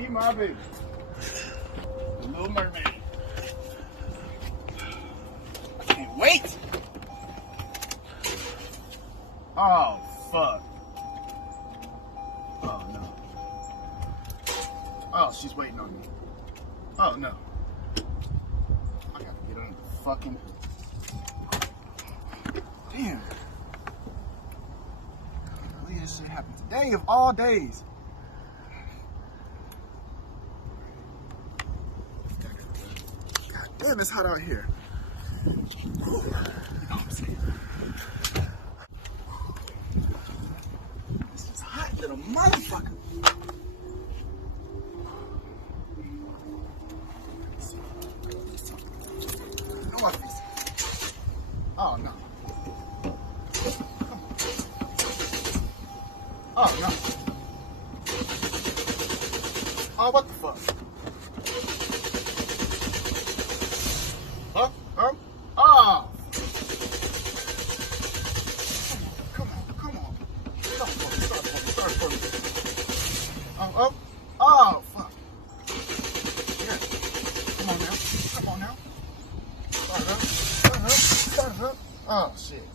See my baby. The Little Mermaid. I can't wait. Oh, fuck. Oh, no. Oh, she's waiting on me. Oh, no. I gotta get under the fucking hood. Damn. Look at this shit happen today of all days. God damn, it's hot out here. You know what I'm saying? This is hot little motherfucker. Oh no. Oh no. Oh, what the fuck? Huh? Huh? Oh! Come on. Start for me. Oh, fuck. Yeah. Come on now. Start up. Oh, shit.